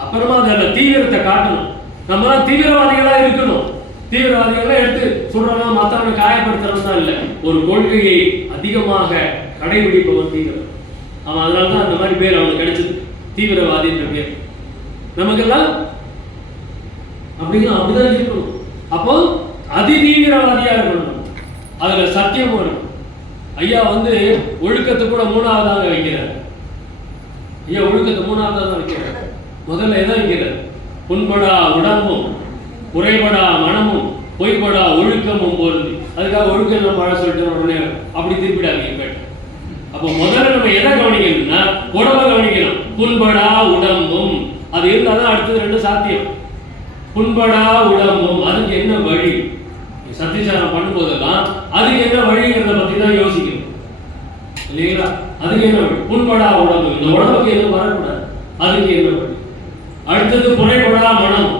அப்புறமா அந்த தீவிரத்தை காட்டணும். நம்ம தீவிரவாதிகளா இருக்கணும். தீவிரவாதிகளா எடுத்து சொல்றவங்க மற்றவங்க காயப்படுத்துறது தான் இல்லை, ஒரு கொள்கையை அதிகமாக கடைபிடிப்பவன் தீவிரம். அவன் அதனாலதான் அந்த மாதிரி பேர் அவனுக்கு கிடைச்சது, தீவிரவாதின்ற பேர். நமக்கெல்லாம் அப்படிதான் இருக்கணும். அப்போ அதி தீவிரவாதியா இருக்கணும். அதுல சத்தியமும் இருக்கும். ஐயா ஒழுக்கத்தை கூட 3ஆவதாக வைக்கிறார். ஐயா ஒழுக்கத்தை 3ஆவதாக தான் வைக்கிறார். முதல்ல எதை வைக்கிறார்? புண்படா உடம்பும் குறைபடா மனமும் பொய்படா ஒழுக்கமும் பொருந்தி. அதுக்காக ஒழுக்கம் நம்ம பழ சொல்லிட்டு உடனே அப்படி திருப்பிடாதீங்க கேட்டு. அப்போ முதல்ல நம்ம எதை கவனிக்கணும்னா உடம்ப கவனிக்கணும். புண்படா உடம்பும், அது இருந்தாதான் அடுத்தது 2 சாத்தியம். புண்படா உடம்பும், அதுக்கு என்ன வழி? சத்தியசாரம் பண்ணும்போதெல்லாம் அதுக்கு என்ன வழிங்கிறத பத்தி தான் யோசிக்கணும் இல்லைங்களா? அதுக்கு என்ன வழி? புண்படா உடம்பு, இந்த உடம்புக்கு எதுவும் வரக்கூடாது, அதுக்கு என்ன வழி? அடுத்தது புறைபடா மனம்,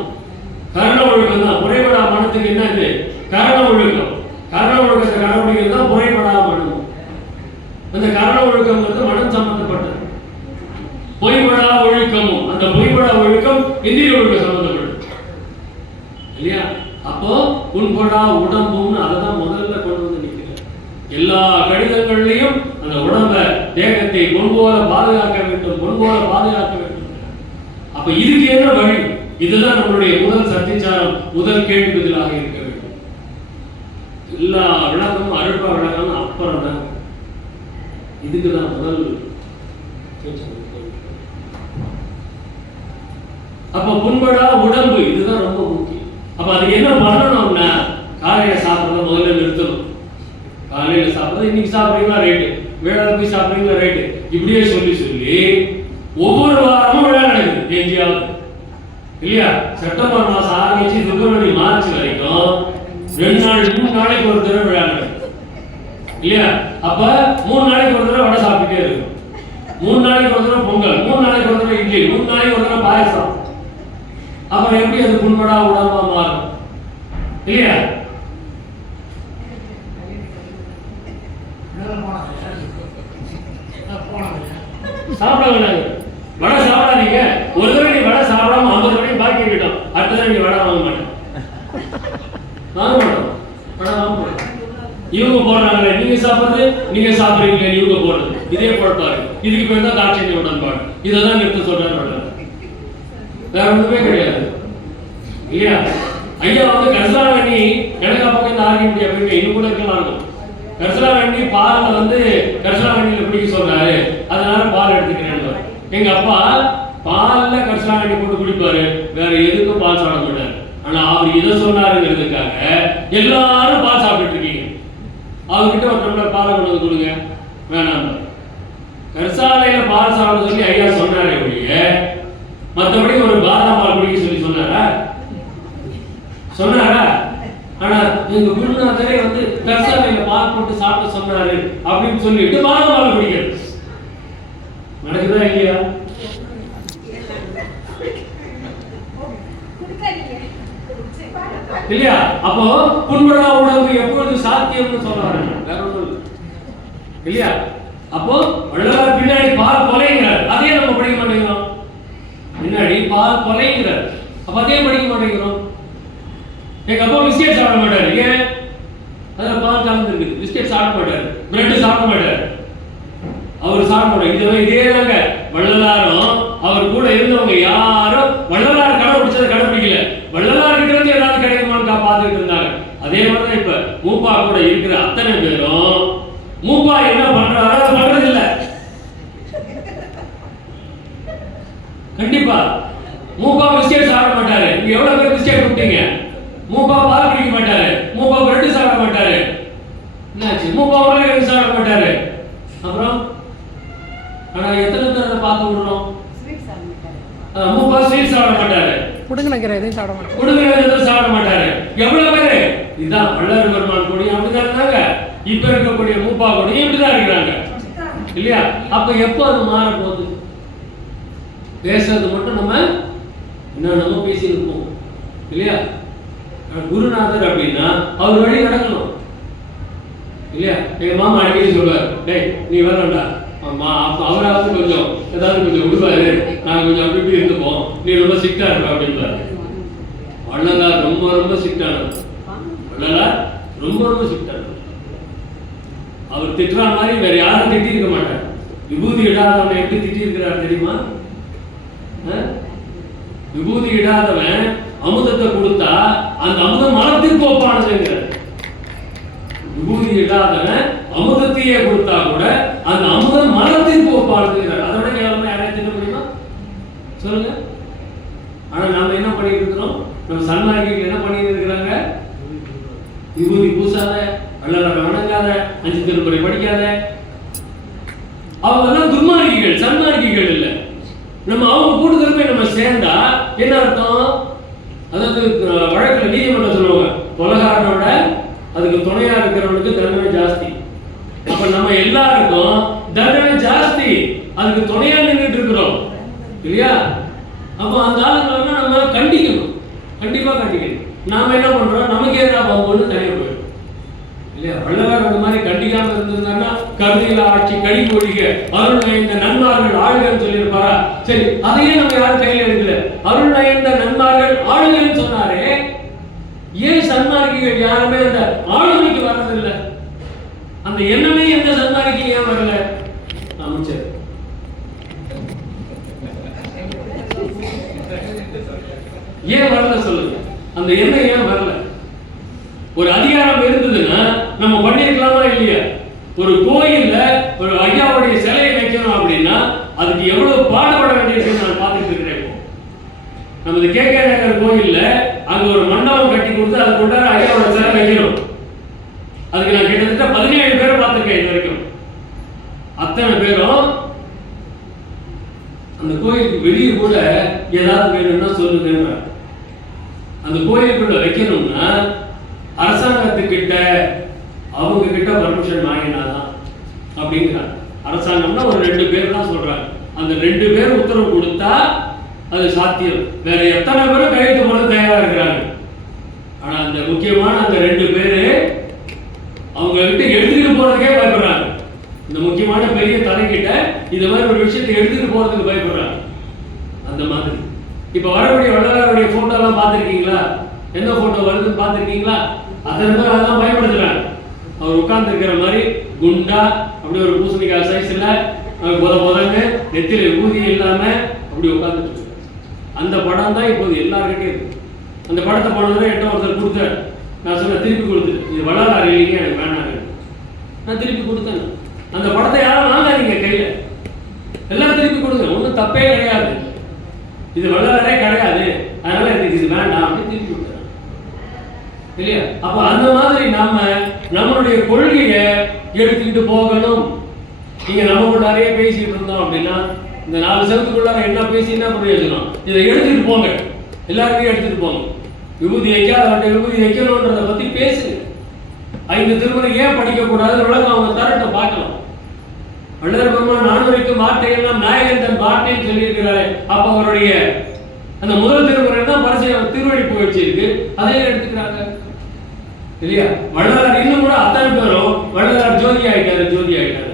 கரண ஒழுக்கம் தான். புறைபடா மனத்துக்கு என்ன இது? கரண ஒழுக்கம். கரண ஒழுக்கத்தை கடைபிடிக்கிறது தான் புறைபடா மனம். அந்த கரண ஒழுக்கம் மனம் சம்பந்தப்பட்டது. பொய்படா ஒழுக்கமும், அந்த பொய்படா ஒழுக்கம் இந்திரிய ஒழுக்கம் சம்பந்தப்பட்டது இல்லையா? அப்போ புண்படா உடம்பும் அதை தான் முதல்ல கொண்டு வந்து நிற்கிறேன். எல்லா கடிதங்கள்லையும் அந்த உடம்ப தேகத்தை பொன்போல பாதுகாக்க வேண்டும், பொன்போல பாதுகாக்க வேண்டும். அப்ப இதுக்கு என்ன வழி? இதுதான் நம்மளுடைய முதல் சத்தியசாரம், முதல் கேள்வி பதிலாக இருக்க வேண்டும். எல்லா விளக்கமும் அருட்பா விளக்கம் அப்புறம் தான். இதுக்குதான் முதல். அப்ப புண்படா உடம்பு, இதுதான் ரொம்ப முக்கியம். அப்ப அது என்ன பண்ணணும்னா காலையில சாப்பிட்றத முதல்ல நிறுத்தணும். காலையில சாப்பிட்றது இன்னைக்கு சாப்பிட்றீங்களா ரைட்டு, வேலை போய் சாப்பிட்றீங்களா ரைட்டு, இப்படியே சொல்லி சொல்லி ஒவ்வொரு வாரமும் விழா நடக்குது எங்கேயாவது இல்லையா? செப்டம்பர் மாசம் ஆரம்பிச்சு பிப்ரவரி மார்ச் வரைக்கும் 2 நாள் 3 நாளைக்கு ஒரு தடவை விழா நடக்குது இல்லையா? அப்ப 3 நாளைக்கு ஒரு தடவை வடை சாப்பிட்டுட்டே இருக்கும், 3 நாளைக்கு ஒரு தடவை பொங்கல், 3 நாளைக்கு ஒரு தடவை இட்லி, 3 நாளைக்கு ஒரு தடவை பாயசம். அப்புறம் எப்படி அது புண்படா உடம்பா மாறும் இல்லையா? சாப்பிட வேண்டாங்க, வடை சாப்பிடாதீங்க. ஒரு தடவை நீ வடை சாப்பிடாம 50 ரூபாய் பாக்கி விட்டோம், அடுத்த தடவை நீ வடை வாங்க மாட்டேன், வாங்க மாட்டோம், வடை வாங்க மாட்டோம். இவங்க போடுறாங்களே, நீங்க சாப்பிடுறது, நீங்க சாப்பிடுறீங்களே, இவங்க போடுறது, இதே போட்டாரு. இதுக்கு பேர் தான் தாட்சண்ய உடன்பாடு. இதை தான் நிறுத்த சொல்றாரு, வேற ஒண்ணுமே கிடையாது இல்லையா? ஐயா கரிசலாங்கண்ணி எனக்கு அப்போ இந்த ஆர்கியூமெண்ட் எப்பயுமே இன்னும் கூட இருக்கலாம் இருக்கும். கரிசலாங்கண்ணி பாலில் கரிசலாங்கண்ணியில் குடிக்க சொல்றாரு, அதனால பால் எடுத்துக்கிறேன். எங்க அப்பா பால்ல கரிசலாங்கண்ணி போட்டு குடிப்பாரு, வேற எதுக்கும் பால் சாப்பிட மாட்டாரு. ஆனா அவர் இதை சொன்னாருங்கிறதுக்காக எல்லாரும் பால் சாப்பிட்டு இருக்கீங்க. அவர்கிட்ட ஒரு டம்ளர் பாலை கொண்டு வந்து கொடுங்க, வேணாம். கரிசாலையில பால் சாப்பிட சொல்லி ஐயா சொன்னாரே ஒழிய மற்றபடி ஒரு பாதாம் பால் குடிக்க சொல்லி சொன்னாரா? ஆனா எங்க குருநாதரே கரிசாலையில பால் போட்டு சாப்பிட சொன்னாரு அப்படின்னு சொல்லிட்டு பாதாம் பால் குடிக்கிறது நடக்குதா இல்லையா? இல்லையா? அப்போ புண்படா உணவு எப்பொழுது சாத்தியம்னு சொல்ல வரேன், வேற ஒன்றும் இல்லை. இல்லையா? அப்போ வள்ளலார் பின்னாடி பால் கொலைங்கிறார், அதே நம்ம படிக்க மாட்டேங்கிறோம். பின்னாடி பால் கொலைங்கிறார், அப்ப அதே படிக்க மாட்டேங்கிறோம். எங்க அப்பா பிஸ்கெட் சாப்பிட மாட்டாரு, ஏன்? அதில் பால் கலந்து இருக்குது. பிஸ்கெட் சாப்பிட மாட்டாரு, பிரெட் சாப்பிட மாட்டாரு, அவர் சாப்பிட மாட்டார். இதே தாங்க வள்ளலாரும் அவர் கூட இருந்தவங்க யாரும் வள்ளலார் கடைபிடிச்சதை கடைபிடிக்கல, வள்ளலார் கிட்ட இருந்து ஏதாவது கிடைக்குமான்னு பார்த்துட்டு இருந்தாங்க. அதே மாதிரிதான் இப்ப மூப்பா கூட இருக்கிற அத்தனை பேரும் மூப்பா என்ன பண்றாரோ அதை பண்றது இல்ல. கண்டிப்பா மூப்பா பிஸ்கெட் சாப்பிட மாட்டாரு. நீங்க எவ்வளவு பேர் பிஸ்கெட் கொடுத்தீங்க? மூப்பா பால் குடிக்க மாட்டாரு, மூப்பா பிரெட் சாப்பிட மாட்டாரு, என்னாச்சு? மூப்பா உருளைக்கிழங்கு சாப்பிட மாட்டாரு. அப்புறம் ஆனா எத்தனை பேர் அதை பார்த்து விடுறோம்? மூப்பா ஸ்வீட் சாப்பிட மாட்டாரு, குடுங்கனக்கிற எதையும் சாப்பிட மாட்டாரு, குடுங்கனக்கிற எதுவும் சாப்பிட மாட்டாரு. எவ்வளவு பேரு இதுதான் வள்ளலார் பெருமான் கொடி அப்படிதான் இருந்தாங்க. இப்ப இருக்கக்கூடிய மூப்பா கொடி இப்படிதான் இருக்கிறாங்க, இல்லையா? அப்ப எப்போ அது மாற போகுது? பேசுறது மட்டும் நம்ம நம்ம பேசி இருப்போம், இல்லையா? குருநாதர் அப்படின்னா அவர் வழி நடக்கணும், இல்லையா? எங்க மாமா அடிக்கடி சொல்லுவார், டேய் நீ வரலண்டா, அவராவது கொஞ்சம் ஏதாவது கொஞ்சம் விடுவாரு, நாங்க கொஞ்சம் அப்படி இப்படி இருந்துப்போம், நீ ரொம்ப ஸ்ட்ரிக்டா இருப்ப அப்படின்றாரு. வள்ளலார் ரொம்ப ரொம்ப ஸ்ட்ரிக்டானவர், வள்ளலார் ரொம்ப ரொம்ப ஸ்ட்ரிக்டானவர். அவர் திட்டுற மாதிரி வேற யாரும் திட்டி இருக்க மாட்டார். விபூதி இடாதவன் எப்படி திட்டி இருக்கிறார் தெரியுமா? விபூதி இடாதவன் அமுதத்தை கொடுத்தா அந்த அமுதம் மலத்திற்கு ஒப்பானதுங்கிறார். விபூதி இடாதவன் அமுதத்தையே கொடுத்தா கூட அந்த அமுதம் மலத்திற்கு ஒப்பானதுங்கிறார். அதோட கேவலமா யாரையும் திட்ட முடியுமா? சொல்லுங்க. ஆனா நாம என்ன பண்ணிட்டு இருக்கிறோம்? நம்ம சன்மார்க்கிகள் என்ன பண்ணிட்டு இருக்கிறாங்க? விபூதி பூசாத, வள்ளலாரை வணங்காத, 5 திருமுறை படிக்காத, அவங்க எல்லாம் துர்மார்க்கிகள், சன்மார்க்கிகள் இல்லை. நம்ம அவங்க கூட்டத்தில் போய் நம்ம சேர்ந்தா என்ன அர்த்தம்? அதாவது வழக்கில் நீதிமன்றம் சொல்லுவாங்க, கொலைகாரனோட அதுக்கு துணையா இருக்கிறவனுக்கு தண்டனை ஜாஸ்தி. அப்ப நம்ம எல்லாருக்கும் தண்டனை ஜாஸ்தி, அதுக்கு துணையா நின்றுட்டு இருக்கிறோம், இல்லையா? அப்ப அந்த ஆளுங்களெல்லாம் நம்ம கண்டிக்கணும், கண்டிப்பா கண்டிக்கணும். நாம என்ன பண்றோம்? நமக்கு எதிராக போகும்போது தனியாக போயிடும், இல்லையா? வள்ளலார் அந்த மாதிரி கண்டிக்காம இருந்திருந்தாங்கன்னா கருதியில ஆட்சி கடி கொடிக அருள் நயந்த நன்மார்கள் ஆளுகன்னு சொல்லியிருப்பாரா? சரி, அதையே நம்ம யாரும் கையில் எடுக்கல. அருள் நயந்த நன்மார்கள் ஆளுகன்னு சொன்னாரே, ஏன் சன்மார்க்கிகள் யாருமே அந்த ஆளுமைக்கு வர்றதில்லை? அந்த எண்ணமே எந்த சன்மார்க்கியும் ஏன் வரல? அமைச்சர் ஏன் வரல சொல்லுங்க? அந்த எண்ணம் ஏன் வரல? ஒரு அதிகாரம் இருந்ததுன்னா நம்ம பண்ணிருக்கலாமா இல்லையா? ஒரு கோயில்ல ஒரு ஐயாவுடைய சிலையை வைக்கணும் அப்படின்னா அதுக்கு எவ்வளவு பாடுபட வேண்டியது நான் பார்த்துட்டு இருக்கிறேன். நமது KK நகர் கோயில்ல அங்க ஒரு மண்டபம் கட்டி கொடுத்து அது கொண்டாட ஐயாவோட சிலை வைக்கணும். அதுக்கு நான் கிட்டத்தட்ட 17 பேரை பார்த்திருக்கேன் இது வரைக்கும். அத்தனை பேரும் அந்த கோயிலுக்கு வெளியே கூட ஏதாவது வேணும்னா சொல்லுங்க. அந்த கோயிலுக்குள்ள வைக்கணும்னா அரசாங்கத்துக்கிட்ட அவங்க கிட்ட பர்மிஷன் வாங்கினாதான் அப்படிங்கிறாங்க. அரசாங்கம்னா ஒரு 2 பேர் தான் சொல்றாங்க. அந்த 2 பேர் உத்தரவு கொடுத்தா அது சாத்தியம். வேற எத்தனை பேரும் கையெழுத்து போட தயாரா இருக்கிறாங்க. ஆனா அந்த முக்கியமான அந்த 2 பேரு அவங்க கிட்ட எடுத்துட்டு போறதுக்கே பயப்படுறாங்க. இந்த முக்கியமான பெரிய தலைக்கிட்ட இந்த மாதிரி ஒரு விஷயத்தை எடுத்துட்டு போறதுக்கு பயப்படுறாங்க. அந்த மாதிரி இப்ப வரக்கூடிய வள்ளலாருடைய போட்டோ எல்லாம் பார்த்திருக்கீங்களா? என்ன போட்டோ வருதுன்னு பார்த்திருக்கீங்களா? அதெல்லாம் பயப்படுத்துறாங்க. அவர் உட்கார்ந்து இருக்கிற மாதிரி குண்டா அப்படி ஒரு பூசணிக்காய் சைஸ்ல முதன்னு நெத்தில ஊதி இல்லாம அப்படி உட்கார்ந்துட்டு இருக்காரு. அந்த படம் தான் இப்போது எல்லாருக்கிட்டே இருக்கு. அந்த படத்தை போனதுல எட்ட ஒருத்தர் கொடுத்தாரு. நான் சொன்ன திருப்பி கொடுத்துட்டு, இது வள்ளலார் இல்லைங்க, எனக்கு வேணாங்க. நான் திருப்பி கொடுத்தேன். அந்த படத்தை யாரும் வாங்காதீங்க கையில, எல்லாம் திருப்பி கொடுங்க, ஒன்றும் தப்பே கிடையாது, இது வள்ளலாரே கிடையாது, அதனால எனக்கு இது வேண்டாம் அப்படின்னு திருப்பி கொடுத்தேன், இல்லையா? அப்ப அந்த மாதிரி நாம நம்மளுடைய கொள்கையை எடுத்துக்கிட்டு போகணும். நீங்க நம்ம நிறைய பேசிட்டு இருந்தோம் அப்படின்னா இந்த 4 செவத்துக்குள்ளார என்ன பேசினா பிரயோஜனம்? இதை எடுத்துட்டு போங்க, எல்லாருக்கும் எடுத்துட்டு போங்க. விபூதி வைக்காத விபூதி வைக்கணும்ன்றத பத்தி பேசுங்க. 5 திருமுறை ஏன் படிக்க கூடாது உலகம் அவங்க தரட்ட பார்க்கலாம். வள்ளலார் பெருமான் 400க்கும் வார்த்தையெல்லாம் நாயகன் தன் வார்த்தைன்னு சொல்லியிருக்கிறாரு. அப்ப அவருடைய அந்த முதல் திருமுறை தான் திருவடி புகழ்ச்சி இருக்கு, அதையும் எடுத்துக்கிறாங்க இல்லையா? வள்ளலார் இன்னும் கூட அத்தனை பேரும் வள்ளலார் ஜோதி ஆயிட்டாரு ஜோதி ஆயிட்டாரு.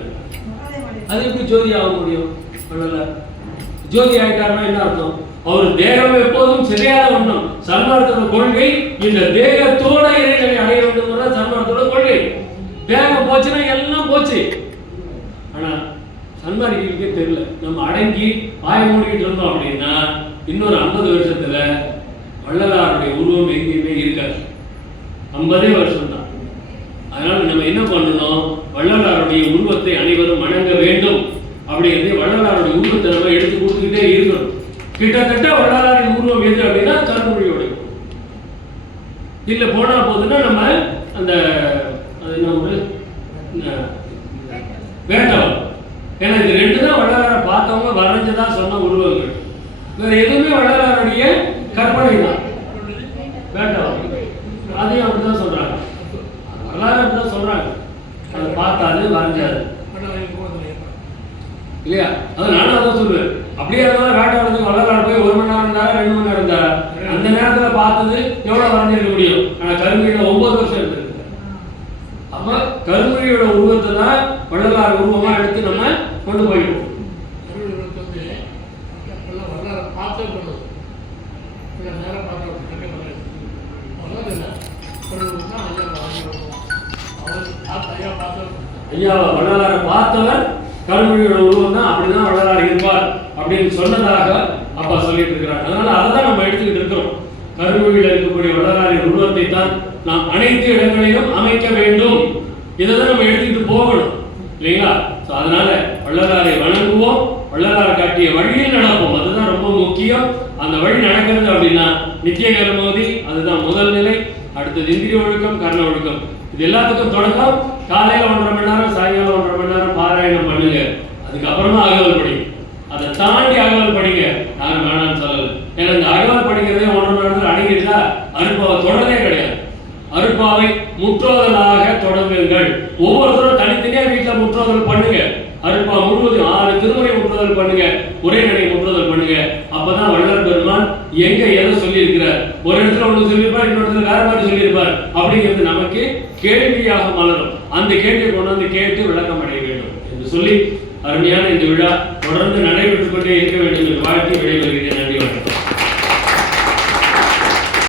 அது எப்படி ஜோதி ஆக முடியும்? வள்ளலார் ஜோதி ஆயிட்டாருன்னா என்ன அர்த்தம்? அவர் தேகம் எப்போதும் சிதையாத ஒண்ணும். சன்மார்க்கத்தோட கொள்கை இந்த தேகத்தோட இறைவனை அடைய வேண்டும் சன்மார்க்கத்தோட கொள்கை. தேகம் போச்சுன்னா எல்லாம் போச்சு. ஆனா சன்மார்க்கத்துக்கே தெரியல. நம்ம அடங்கி வாய மூடிக்கிட்டு இருந்தோம் அப்படின்னா இன்னொரு 50 வருஷத்துல வள்ளலாருடைய உருவம் எங்கேயுமே இருக்காது. 50 வருஷம் தான். அதனால நம்ம என்ன பண்ணணும்? வள்ளலாருடைய உருவத்தை அனைவரும் வணங்க வேண்டும் அப்படிங்கிறது. வள்ளலாருடைய உருவத்தை நம்ம எடுத்து கொடுத்துக்கிட்டே இருக்கணும். கிட்டத்தட்ட வள்ளலாரின் உருவம் எது அப்படின்னா கருமொழியோட இல்ல போனா போதுன்னா நம்ம அந்த வேண்டாம். ஏன்னா இது 2 தான் வள்ளலாரை பார்த்தவங்க வரைஞ்சதா சொன்ன உருவங்கள். வேற எதுவுமே வள்ளலாருடைய கற்பனை தான். வேண்டாம் அதையும் அப்படிதான் சொல்றாங்க. வரலாறு அப்படிதான் சொல்றாங்க. அதை பார்த்தாது வரைஞ்சாது இல்லையா? அதனால அதான் சொல்லுவேன். அப்படியே இருந்தாலும் வேண்டாம் வள்ளலார் போய் 1 மணி நேரம் இருந்தாரா 2 மணி நேரம் இருந்தாரா அந்த நேரத்துல பார்த்தது எவ்வளவு வரைஞ்சிருக்க முடியும்? ஆனா கருமொழியோட 9 வருஷம் இருந்திருக்கு. அப்ப கருமொழியோட உருவத்தை தான் வள்ளலார் உருவமா எடுத்து நம்ம கொண்டு போயிடுவோம். ஐயா வள்ளலாரை பார்த்தவர் கருமொழியோட உருவம் தான், அப்படிதான் வள்ளலார் இருப்பார் அப்படின்னு சொன்னதாக அப்பா சொல்லிட்டு இருக்கிறார். அதனால அதை தான் நம்ம எடுத்துக்கிட்டு இருக்கிறோம். கருமொழியில் இருக்கக்கூடிய வள்ளலாரின் உருவத்தை தான் நாம் அனைத்து இடங்களிலும் அமைக்க வேண்டும். இதை தான் நம்ம எடுத்துக்கிட்டு போகணும் இல்லைங்களா? அதனால வள்ளலாரை வணங்குவோம், வள்ளலார் காட்டிய வழியில் நடப்போம். அதுதான் ரொம்ப முக்கியம். அந்த வழி நடக்கிறது அப்படின்னா நித்திய கர்மோதி, அதுதான் முதல் நிலை. அடுத்தது இந்திரிய ஒழுக்கம், கர்ண ஒழுக்கம். இது எல்லாத்துக்கும் தொடக்கம் காலையில 1.5 மணி நேரம், சாயங்காலம் 1.5 மணி நேரம் பாராயணம் பண்ணுங்க. அதுக்கப்புறமா அகவல் படிங்க. அதை தாண்டி அகவல் படிங்க. நான் வேணாம்னு சொல்லல. ஏன்னா இந்த அகவல் படிக்கிறதே 1.5 மணி நேரத்தில் அடங்கிடுதா? அருட்பாவை தொடரவே கிடையாது. அருட்பாவை முற்றோதலாக தொடங்குங்கள். ஒவ்வொருத்தரும் தனித்தனியா வீட்டில் முற்றோதல் பண்ணுங்க. அருட்பா முழுவதும் 6 திருமுறை முற்றுதல் பண்ணுங்க, உரைநடை முற்றுதல் பண்ணுங்க. அப்பதான் வள்ளல் பெருமான் எங்க எதை சொல்லி இருக்கிறார், ஒரு இடத்துல ஒன்று சொல்லியிருப்பார், இன்னொரு இடத்துல வேற மாதிரி சொல்லியிருப்பார் அப்படிங்கிறது நமக்கு கேள்வியாக மலரும். அந்த கேள்வியை கொண்டாந்து கேட்டு விளக்கம் அடைய வேண்டும் என்று சொல்லி அருமையான இந்த விழா தொடர்ந்து நடைபெற்றுக் கொண்டே இருக்க வேண்டும் என்று வாழ்த்தி விடைபெறுகிறேன். நன்றி வணக்கம்.